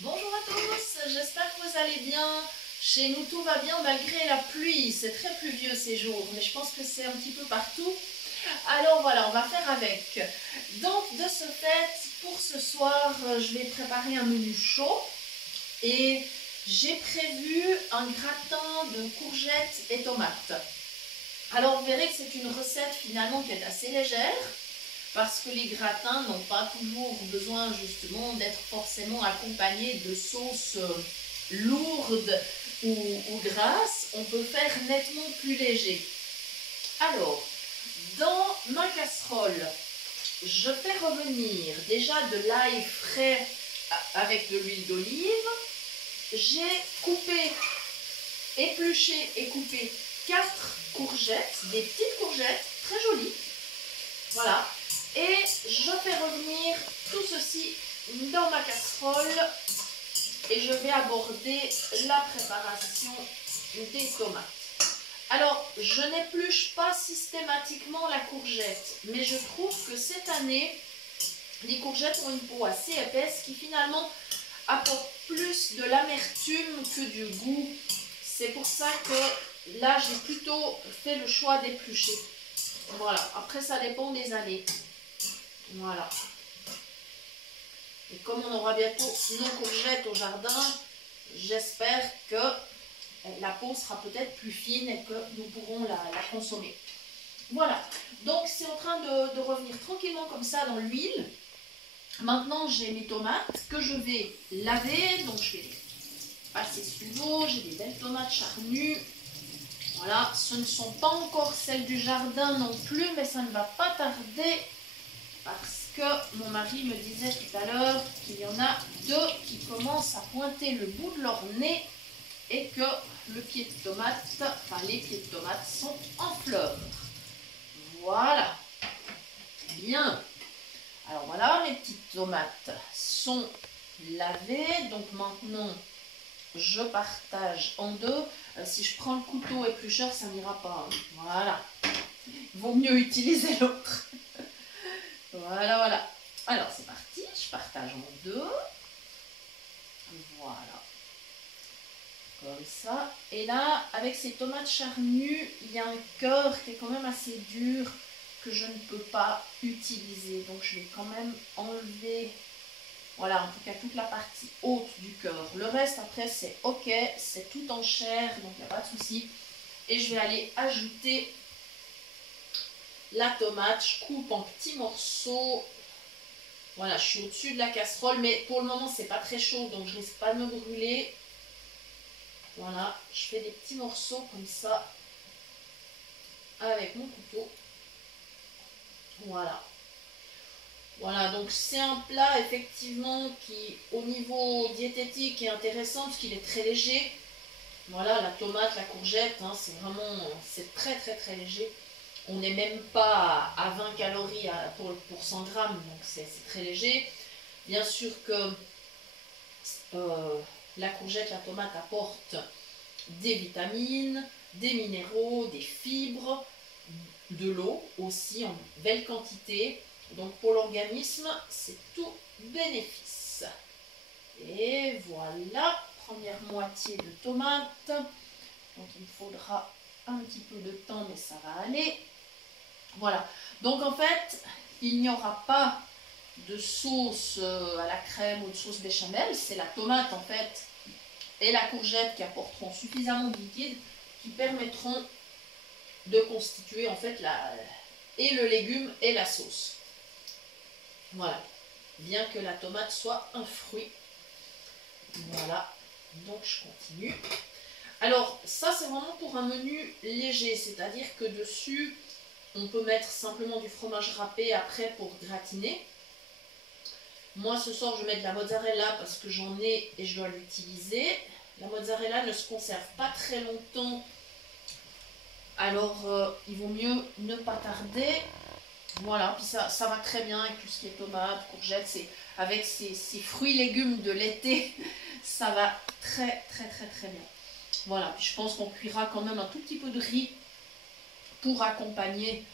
Bonjour à tous, j'espère que vous allez bien. Chez nous tout va bien malgré la pluie, c'est très pluvieux ces jours, mais je pense que c'est un petit peu partout. Alors voilà, on va faire avec. Donc de ce fait, pour ce soir, je vais préparer un menu chaud et j'ai prévu un gratin de courgettes et tomates. Alors vous verrez que c'est une recette finalement qui est assez légère, parce que les gratins n'ont pas toujours besoin justement d'être forcément accompagnés de sauces lourdes ou grasses. On peut faire nettement plus léger. Alors, dans ma casserole, je fais revenir déjà de l'ail frais avec de l'huile d'olive. J'ai coupé, épluché et coupé 4 courgettes, des petites courgettes très jolies. Voilà. Et je fais revenir tout ceci dans ma casserole et je vais aborder la préparation des tomates. Alors, je n'épluche pas systématiquement la courgette, mais je trouve que cette année, les courgettes ont une peau assez épaisse qui finalement apporte plus de l'amertume que du goût. C'est pour ça que là, j'ai plutôt fait le choix d'éplucher. Voilà, après ça dépend des années. Voilà. Et comme on aura bientôt nos courgettes au jardin, j'espère que la peau sera peut-être plus fine et que nous pourrons la consommer. Voilà. Donc c'est en train de revenir tranquillement comme ça dans l'huile. Maintenant j'ai mes tomates que je vais laver. Donc je vais les passer sous l'eau. J'ai des belles tomates charnues. Voilà. Ce ne sont pas encore celles du jardin non plus, mais ça ne va pas tarder. Parce que mon mari me disait tout à l'heure qu'il y en a 2 qui commencent à pointer le bout de leur nez et que le pied de tomate, enfin les pieds de tomate sont en fleurs. Voilà. Bien. Alors voilà, mes petites tomates sont lavées. Donc maintenant, je partage en 2. Si je prends le couteau éplucheur, ça n'ira pas. Hein. Voilà. Il vaut mieux utiliser l'autre. Voilà, voilà. Alors, c'est parti. Je partage en 2. Voilà. Comme ça. Et là, avec ces tomates charnues, il y a un cœur qui est quand même assez dur que je ne peux pas utiliser. Donc, je vais quand même enlever, voilà, en tout cas, toute la partie haute du cœur. Le reste, après, c'est OK. C'est tout en chair, donc il n'y a pas de souci. Et je vais aller ajouter la tomate. Je coupe en petits morceaux. Voilà, je suis au-dessus de la casserole, mais pour le moment, c'est pas très chaud, donc je risque pas de me brûler. Voilà, je fais des petits morceaux comme ça avec mon couteau. Voilà. Voilà, donc c'est un plat effectivement qui, au niveau diététique, est intéressant parce qu'il est très léger. Voilà, la tomate, la courgette, hein, c'est vraiment, c'est très très très léger. On n'est même pas à 20 calories pour 100 grammes, donc c'est très léger. Bien sûr que la courgette, la tomate apportent des vitamines, des minéraux, des fibres, de l'eau aussi en belle quantité. Donc pour l'organisme, c'est tout bénéfice. Et voilà, première moitié de tomate. Donc il me faudra un petit peu de temps, mais ça va aller. Voilà, donc en fait, il n'y aura pas de sauce à la crème ou de sauce béchamel. C'est la tomate en fait et la courgette qui apporteront suffisamment de liquide qui permettront de constituer en fait et le légume et la sauce. Voilà, bien que la tomate soit un fruit. Voilà, donc je continue. Alors ça c'est vraiment pour un menu léger, c'est-à-dire que dessus on peut mettre simplement du fromage râpé après pour gratiner. Moi ce soir je vais mettre de la mozzarella parce que j'en ai et je dois l'utiliser. La mozzarella ne se conserve pas très longtemps, alors il vaut mieux ne pas tarder. Voilà, puis ça va très bien avec tout ce qui est tomates, courgettes, avec ces fruits légumes de l'été, ça va très très très très bien. Voilà, puis je pense qu'on cuira quand même un tout petit peu de riz pour accompagner,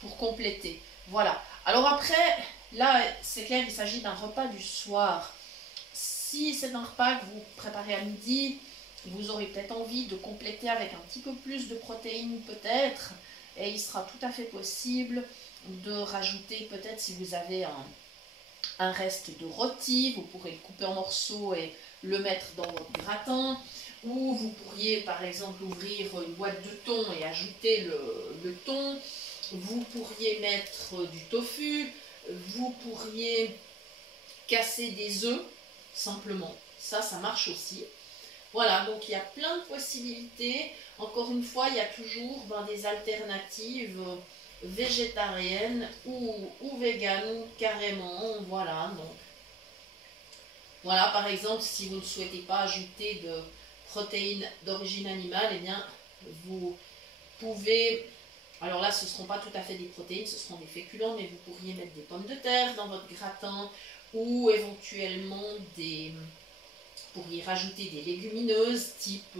pour compléter. Voilà, alors après, là c'est clair, il s'agit d'un repas du soir. Si si c'est un repas que vous préparez à midi, vous aurez peut-être envie de compléter avec un petit peu plus de protéines peut-être, et il sera tout à fait possible de rajouter peut-être si vous avez un reste de rôti, vous pourrez le couper en morceaux et le mettre dans votre gratin, ou vous pourriez par exemple ouvrir une boîte de thon et ajouter le thon, vous pourriez mettre du tofu, vous pourriez casser des œufs simplement, ça marche aussi. Voilà, donc il y a plein de possibilités. Encore une fois, il y a toujours des alternatives végétariennes ou véganes carrément. Voilà, donc voilà, par exemple, si vous ne souhaitez pas ajouter de protéines d'origine animale, eh bien, vous pouvez, alors là, ce ne seront pas tout à fait des protéines, ce seront des féculents, mais vous pourriez mettre des pommes de terre dans votre gratin ou éventuellement vous pourriez rajouter des légumineuses type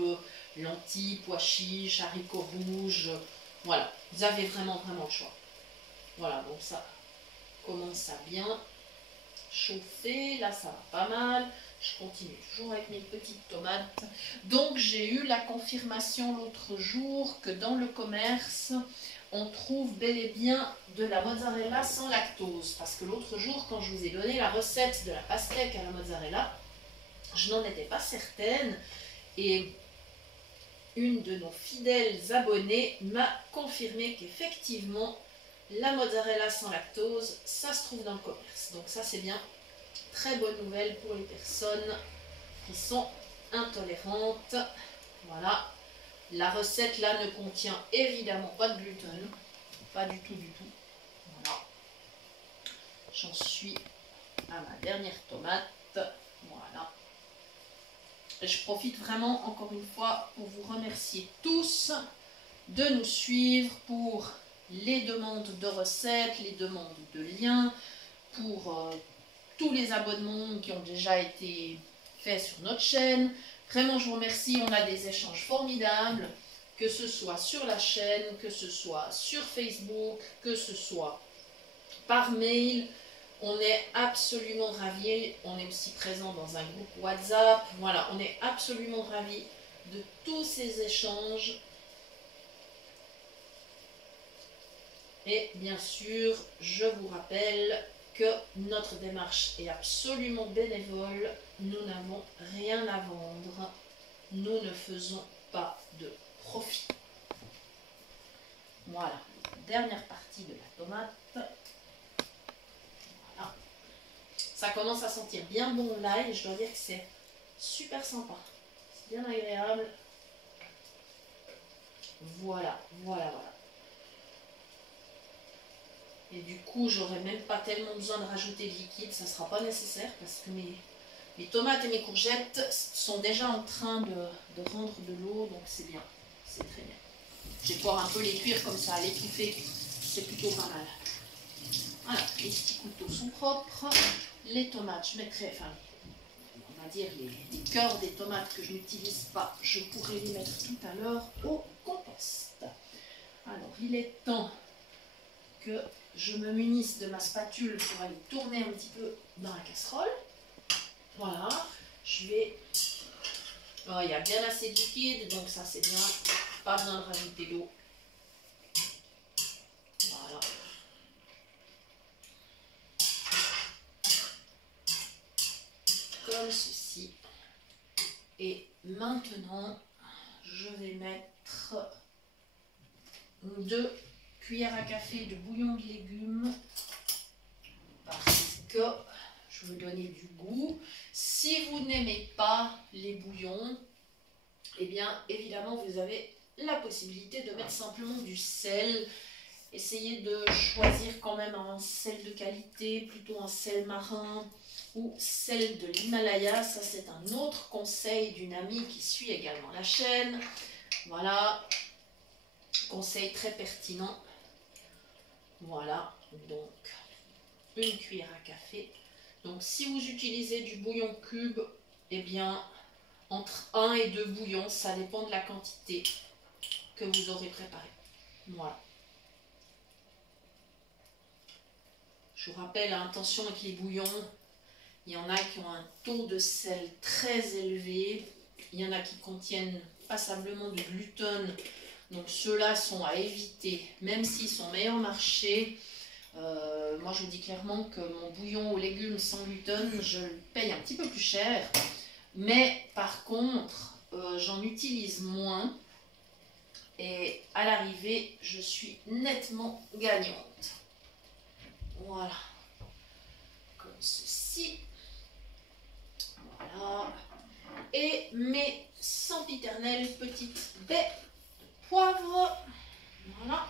lentilles, pois chiches, haricots rouges. Voilà, vous avez vraiment le choix. Voilà, donc ça commence à bien chauffer. Là, ça va pas mal. Je continue toujours avec mes petites tomates. Donc, j'ai eu la confirmation l'autre jour que dans le commerce, on trouve bel et bien de la mozzarella sans lactose. Parce que l'autre jour, quand je vous ai donné la recette de la pastèque à la mozzarella, je n'en étais pas certaine. Et une de nos fidèles abonnés m'a confirmé qu'effectivement, la mozzarella sans lactose, ça se trouve dans le commerce. Donc ça, c'est bien. Très bonne nouvelle pour les personnes qui sont intolérantes. Voilà. La recette là ne contient évidemment pas de gluten. Pas du tout, du tout. Voilà. J'en suis à ma dernière tomate. Voilà. Et je profite vraiment encore une fois pour vous remercier tous de nous suivre pour les demandes de recettes, les demandes de liens, pour tous les abonnements qui ont déjà été faits sur notre chaîne. Vraiment, je vous remercie. On a des échanges formidables, que ce soit sur la chaîne, que ce soit sur Facebook, que ce soit par mail. On est absolument ravis. On est aussi présent dans un groupe WhatsApp. Voilà, on est absolument ravis de tous ces échanges. Et bien sûr, je vous rappelle que notre démarche est absolument bénévole. Nous n'avons rien à vendre. Nous ne faisons pas de profit. Voilà, dernière partie de la tomate. Voilà. Ça commence à sentir bien bon l'ail. Je dois dire que c'est super sympa. C'est bien agréable. Voilà, voilà, voilà. Et du coup, j'aurai même pas tellement besoin de rajouter de liquide, ça ne sera pas nécessaire parce que mes tomates et mes courgettes sont déjà en train de rendre de l'eau, donc c'est bien, c'est très bien. Je vais pouvoir un peu les cuire comme ça à l'étouffer, c'est plutôt pas mal. Voilà, les petits couteaux sont propres. Les tomates, je mettrai, enfin, on va dire les cœurs des tomates que je n'utilise pas, je pourrais les mettre tout à l'heure au compost. Alors, il est temps que je me munisse de ma spatule pour aller tourner un petit peu dans la casserole. Voilà, je vais... Oh, il y a bien assez de liquide, donc ça c'est bien. Pas besoin de rajouter d'eau. Voilà. Comme ceci. Et maintenant, je vais mettre 2 cuillères à café de bouillon de légumes parce que je veux donner du goût. Si vous n'aimez pas les bouillons, eh bien évidemment vous avez la possibilité de mettre simplement du sel. Essayez de choisir quand même un sel de qualité, plutôt un sel marin ou sel de l'Himalaya. Ça c'est un autre conseil d'une amie qui suit également la chaîne. Voilà, conseil très pertinent. Voilà, donc une cuillère à café. Donc si vous utilisez du bouillon cube, eh bien entre 1 et 2 bouillons, ça dépend de la quantité que vous aurez préparée. Voilà. Je vous rappelle, attention avec les bouillons, Il y en a qui ont un taux de sel très élevé. Il y en a qui contiennent passablement de gluten. Donc ceux-là sont à éviter, même s'ils sont meilleur marché. Moi je vous dis clairement que mon bouillon aux légumes sans gluten, je le paye un petit peu plus cher. Mais par contre, j'en utilise moins. Et à l'arrivée, je suis nettement gagnante. Voilà. Comme ceci. Voilà. Et mes sempiternelles petites baies de poivre. Voilà.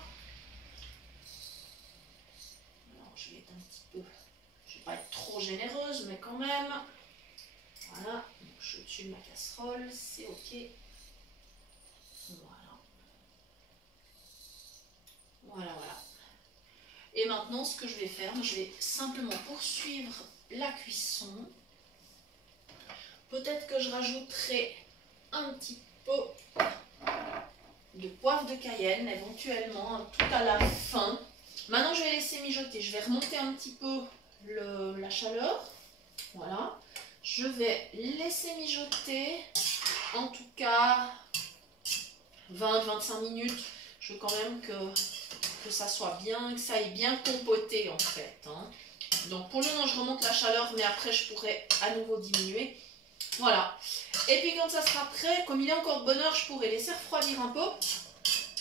Alors, je vais être un petit peu... Je ne vais pas être trop généreuse, mais quand même. Voilà. Donc, je tue ma casserole. C'est OK. Voilà. Voilà, voilà. Et maintenant, ce que je vais faire, je vais simplement poursuivre la cuisson. Peut-être que je rajouterai un petit peu de poivre de Cayenne, éventuellement, tout à la fin. Maintenant, je vais laisser mijoter. Je vais remonter un petit peu la chaleur. Voilà. Je vais laisser mijoter, en tout cas, 20-25 minutes. Je veux quand même que ça soit bien, que ça aille bien compoter en fait. Hein. Donc pour le moment, je remonte la chaleur, mais après, je pourrais à nouveau diminuer. Voilà. Et puis quand ça sera prêt, comme il est encore de bonne heure, je pourrais laisser refroidir un peu.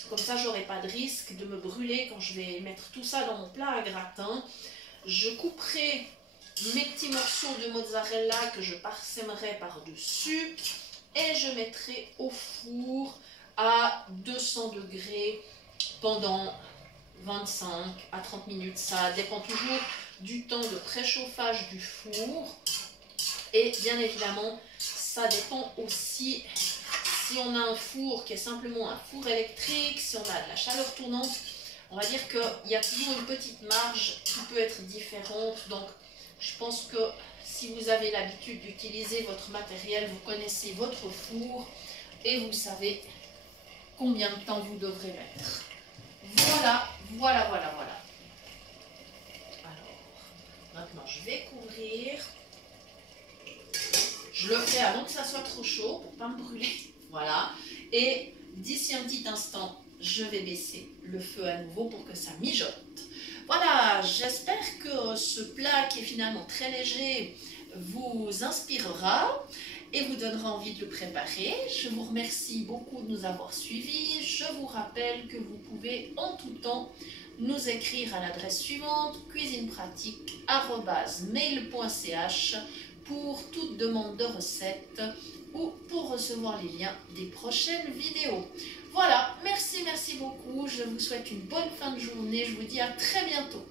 Comme ça, j'aurai pas de risque de me brûler quand je vais mettre tout ça dans mon plat à gratin. Je couperai mes petits morceaux de mozzarella que je parsèmerai par-dessus. Et je mettrai au four à 200 degrés pendant 25 à 30 minutes. Ça dépend toujours du temps de préchauffage du four. Et bien évidemment, ça dépend aussi si on a un four qui est simplement un four électrique, si on a de la chaleur tournante. On va dire qu'il y a toujours une petite marge qui peut être différente. Donc, je pense que si vous avez l'habitude d'utiliser votre matériel, vous connaissez votre four et vous savez combien de temps vous devrez mettre. Voilà, voilà, voilà, voilà. Alors, maintenant je vais couvrir. Je le fais avant que ça soit trop chaud pour ne pas me brûler. Voilà. Et d'ici un petit instant, je vais baisser le feu à nouveau pour que ça mijote. Voilà, j'espère que ce plat qui est finalement très léger vous inspirera et vous donnera envie de le préparer. Je vous remercie beaucoup de nous avoir suivis. Je vous rappelle que vous pouvez en tout temps nous écrire à l'adresse suivante cuisinepratique@mail.ch pour toute demande de recette ou pour recevoir les liens des prochaines vidéos. Voilà, merci beaucoup. Je vous souhaite une bonne fin de journée. Je vous dis à très bientôt.